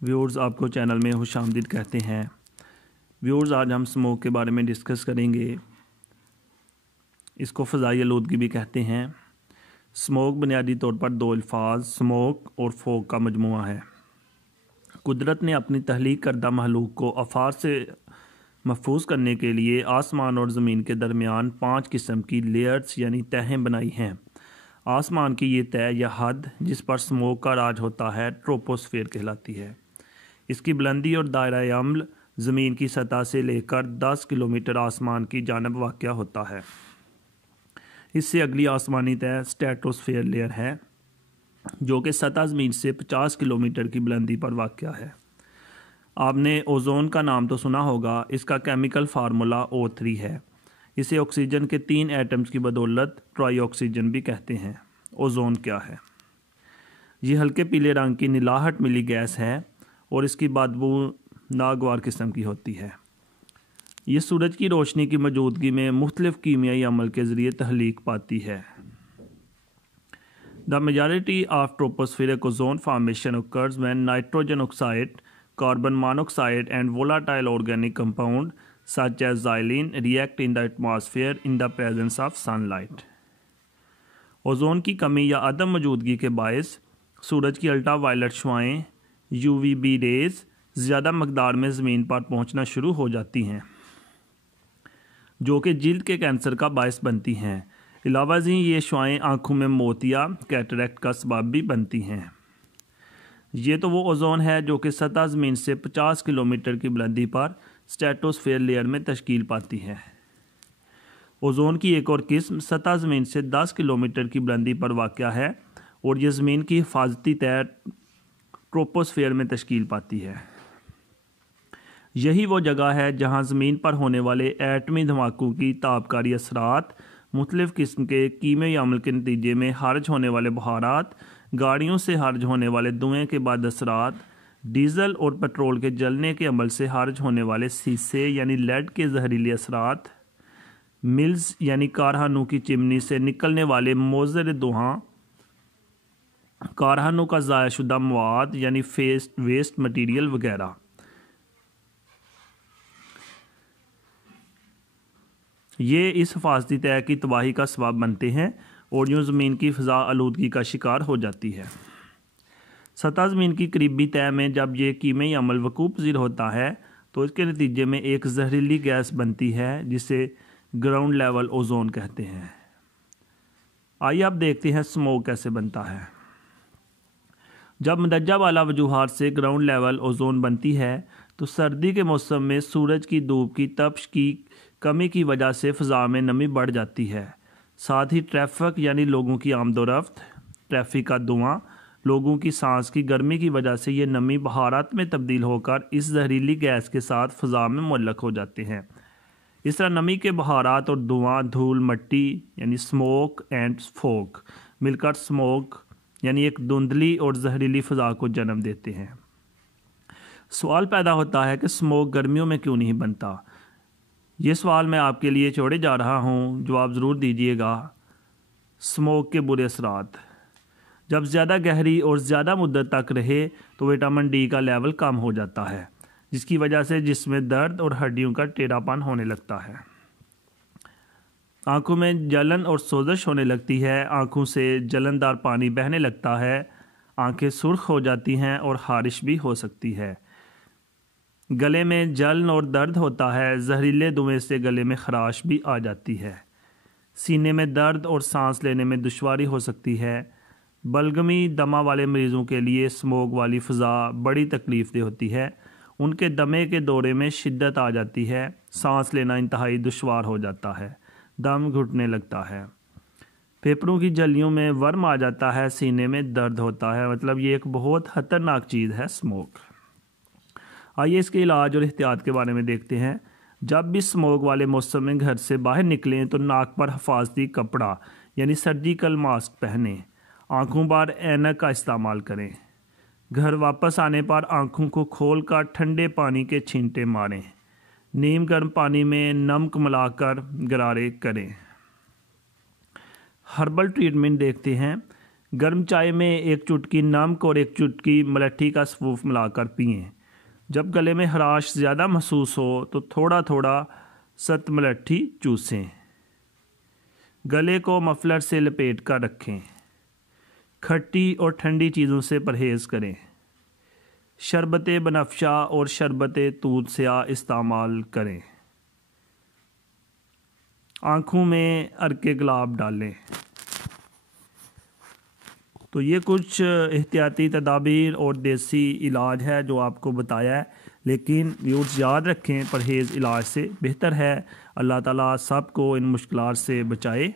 Viewers, आपको channel में खुशामदीद कहते हैं। व्यूअर्स, आज हम स्मोक के बारे में डिस्कस करेंगे। इसको फ़ज़ाई आलूदगी भी कहते हैं। स्मोक बुनियादी तौर पर दो अल्फाज स्मोक और फोग का मजमूआ है। कुदरत ने अपनी तख्लीक करदा महलूक को आफात से महफूज करने के लिए आसमान और ज़मीन के दरमियान 5 किस्म की लेयर्स यानी तहें बनाई हैं। आसमान की ये तह या हद जिस पर स्मोक का राज होता है ट्रोपोस्फेयर कहलाती है। इसकी बुलंदी और दायरा अमल ज़मीन की सतह से लेकर 10 किलोमीटर आसमान की जानब वाक़या होता है। इससे अगली आसमानी तह स्ट्रेटोस्फेयर लेयर है जो कि सतह ज़मीन से 50 किलोमीटर की बुलंदी पर वाक़या है। आपने ओजोन का नाम तो सुना होगा। इसका केमिकल फार्मूला O3 है। इसे ऑक्सीजन के 3 एटम्स की बदौलत ट्राई ऑक्सीजन भी कहते हैं। ओजोन क्या है? ये हल्के पीले रंग की नीलाहट मिली गैस है और इसकी बदबू नागवार किस्म की होती है। ये सूरज की रोशनी की मौजूदगी में मुख्तलिफ कीमियाई अमल के ज़रिए तख्लीक पाती है। The majority of tropospheric ozone formation occurs when nitrogen oxide, carbon monoxide and volatile organic compound such as xylene react in the atmosphere in the presence of sunlight। Ozone की कमी या अदम मौजूदगी के बायस सूरज की अल्ट्रा वायलेट शुआएँ UVB रेज़ ज़्यादा मकदार में ज़मीन पर पहुंचना शुरू हो जाती हैं जो कि जिल्द के कैंसर का बायस बनती हैं। अलावा जी ये शुआएँ आँखों में मोतिया कैटरैक्ट का सबब भी बनती हैं। ये तो वो ओजोन है जो कि सतह ज़मीन से 50 किलोमीटर की बुलंदी पर स्ट्रेटोस्फेयर लेयर में तश्कील पाती है। ओजोन की एक और किस्म सतह ज़मीन से 10 किलोमीटर की बुलंदी पर वाक़या है और यह ज़मीन की हिफाजती तह ट्रोपोस्फेयर में तश्कील पाती है। यही वो जगह है जहाँ ज़मीन पर होने वाले एटमी धमाकों की ताबकारी असरात, मुख्तलिफ किस्म के कीमियाई अमल के नतीजे में खारिज होने वाले बहारात, गाड़ियों से खारिज होने वाले धुएँ के बाद असरात, डीज़ल और पेट्रोल के जलने के अमल से खारिज होने वाले शीशे यानी लेड के जहरीले असरात, मिल्स यानी कारखानों की चिमनी से निकलने वाले मोज़र धुआँ, कारखानों का ज़ायशुदा मवाद यानी वेस्ट मटीरियल वगैरह। ये इस हिफाजती तह की तबाही का सबब बनते हैं और यूँ ज़मीन की फ़ज़ा आलूदगी का शिकार हो जाती है। सतह ज़मीन की करीबी तह में जब ये कीमियाई अमल वक़ूअ पज़ीर होता है तो इसके नतीजे में एक जहरीली गैस बनती है जिसे ग्राउंड लेवल ओजोन कहते हैं। आइए अब देखते हैं स्मोक कैसे बनता है। जब मदज्जा वाला वजूहात से ग्राउंड लेवल ओजोन बनती है तो सर्दी के मौसम में सूरज की धूप की तपश की कमी की वजह से फ़ज़ा में नमी बढ़ जाती है। साथ ही ट्रैफिक यानी लोगों की आमदोरफ्त, ट्रैफिक का धुआं, लोगों की सांस की गर्मी की वजह से ये नमी बहारात में तब्दील होकर इस जहरीली गैस के साथ फ़ज़ा में मुअल्लक़ हो जाते हैं। इस तरह नमी के बहारात और धुआं, धूल, मट्टी यानी स्मोक एंड फोग मिलकर स्मोक यानी एक धुंधली और जहरीली फ़ज़ा को जन्म देते हैं। सवाल पैदा होता है कि स्मोक गर्मियों में क्यों नहीं बनता? ये सवाल मैं आपके लिए छोड़े जा रहा हूँ, जवाब ज़रूर दीजिएगा। स्मोक के बुरे असरात: जब ज़्यादा गहरी और ज़्यादा मुद्दत तक रहे तो विटामिन डी का लेवल कम हो जाता है जिसकी वजह से जिसमें दर्द और हड्डियों का टेढ़ापन होने लगता है। आँखों में जलन और सोजश होने लगती है। आँखों से जलनदार पानी बहने लगता है। आँखें सुर्ख हो जाती हैं और खारिश भी हो सकती है। गले में जलन और दर्द होता है। जहरीले धुएं से गले में खराश भी आ जाती है। सीने में दर्द और सांस लेने में दुश्वारी हो सकती है। बलगमी दमा वाले मरीज़ों के लिए स्मोक वाली फ़ज़ा बड़ी तकलीफ़देह होती है। उनके दमे के दौरे में शिद्दत आ जाती है। सांस लेना इंतहाई दुश्वार हो जाता है। दम घुटने लगता है। फेफड़ों की झल्लियों में वर्म आ जाता है। सीने में दर्द होता है। मतलब ये एक बहुत ख़तरनाक चीज़ है स्मोक। आइए इसके इलाज और एहतियात के बारे में देखते हैं। जब भी स्मोक वाले मौसम में घर से बाहर निकलें तो नाक पर हिफाजती कपड़ा यानी सर्जिकल मास्क पहनें। आँखों पर ऐनक का इस्तेमाल करें। घर वापस आने पर आँखों को खोलकर ठंडे पानी के छींटे मारें। नीम गर्म पानी में नमक मिलाकर गरारे करें। हर्बल ट्रीटमेंट देखते हैं। गर्म चाय में एक चुटकी नमक और एक चुटकी मलट्ठी का सफ़ूफ मिलाकर पिएं। जब गले में खराश ज़्यादा महसूस हो तो थोड़ा थोड़ा सख्त मलट्ठी चूसें। गले को मफलर से लपेट कर रखें। खट्टी और ठंडी चीज़ों से परहेज़ करें। शरबत बनफशा और शरबत तूत स्याह इस्तेमाल करें। आँखों में अर्के गुलाब डालें। तो ये कुछ एहतियाती तदाबीर और देसी इलाज है जो आपको बताया है, लेकिन व्यूअर्स याद रखें परहेज़ इलाज से बेहतर है। अल्लाह ताला सबको इन मुश्किलात से बचाए।